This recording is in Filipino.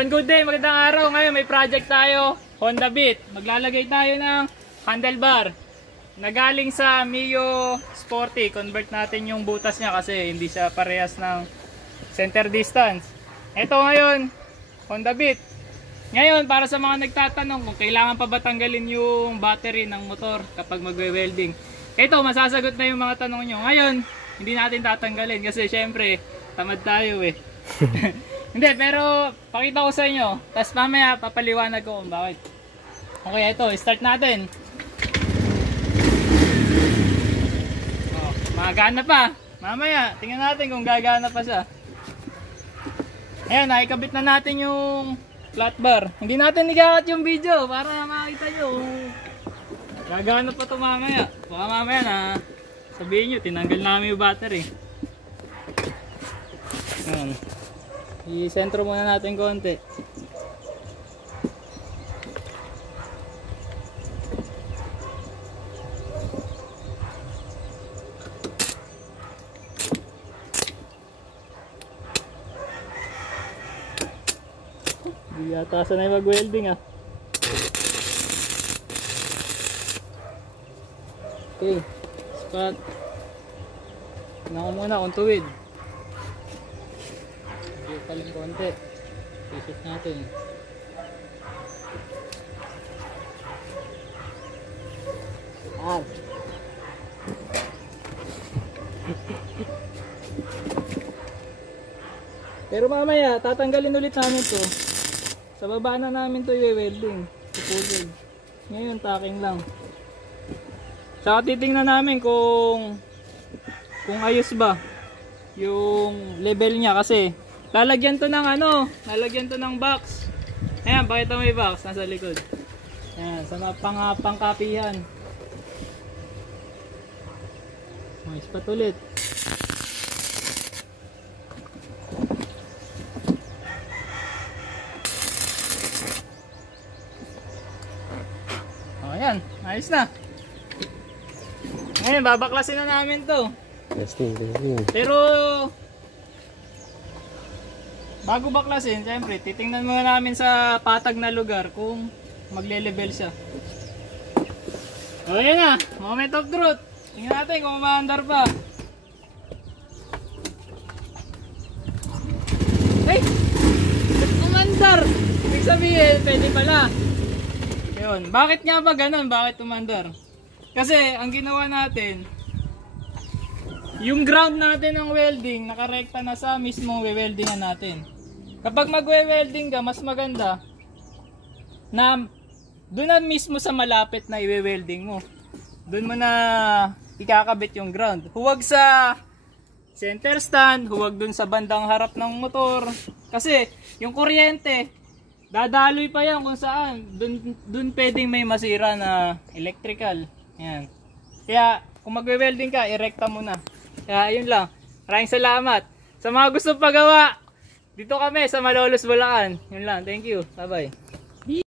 and good day, magandang araw. Ngayon may project tayo, Honda Beat. Maglalagay tayo ng handlebar na galing sa Mio Sporty. Convert natin yung butas niya kasi hindi siya parehas ng center distance. Ito ngayon, Honda Beat. Ngayon, para sa mga nagtatanong kung kailangan pa ba tanggalin yung battery ng motor kapag magwe-welding. Ito, masasagot na yung mga tanong nyo. Ngayon, hindi natin tatanggalin kasi syempre, tamad tayo eh. Hindi, pero pakita ko sa inyo. Tapos mamaya papaliwanag ko kung bakit. Okay, ito, start natin. Oh, magana pa. Mamaya, tingnan natin kung gagana pa siya. Ayan, nakikabit na natin yung flat bar. Hindi natin ikakat yung video para makita nyo. Gagana pa ito mamaya. Baka mamaya na sabihin nyo, tinanggal namin yung battery. Ayan. I-sentro muna natin konti. Hindi yata sanay mag-welding ah. Okay, spot. Tingnan ko muna kung tuwid. Paling konti. Isit natin. Pero mamaya tatanggalin ulit namin to. Sa baba na namin to i-welding. Pupulog. Ngayon tacking lang. Saka titingnan namin kung ayos ba yung level niya kasi lalagyan to ng lalagyan to ng box. Ayan, pakita mo yung box nasa likod. Ayan, sa pangkapihan. May spot ulit. O, ayan, ayos na. Ngayon, babaklasin na namin to. Testing. Pero bago baklasin, siyempre, titingnan muna namin sa patag na lugar kung magle-level siya. O, yan na. Moment of truth. Tingnan natin kung umaandar pa. Ay! Umandar! Ibig sabihin, pwede pala. Yun. Bakit nga ba ganun? Bakit umandar? Kasi, ang ginawa natin, yung ground natin ng welding, nakarekta na sa mismong we-weldingan natin. Kapag magwe-welding ka, mas maganda na doon na mismo sa malapit na i-welding mo. Doon mo na ikakabit yung ground. Huwag sa center stand, huwag doon sa bandang harap ng motor. Kasi yung kuryente, dadaloy pa yan kung saan. Doon pwedeng may masira na electrical. Yan. Kaya kung magwe-welding ka, irekta mo na. Kaya yun lang. Maraming salamat. Sa mga gusto pagawa, dito kami sa Malolos, Bulacan. Yun lang. Thank you. Bye-bye.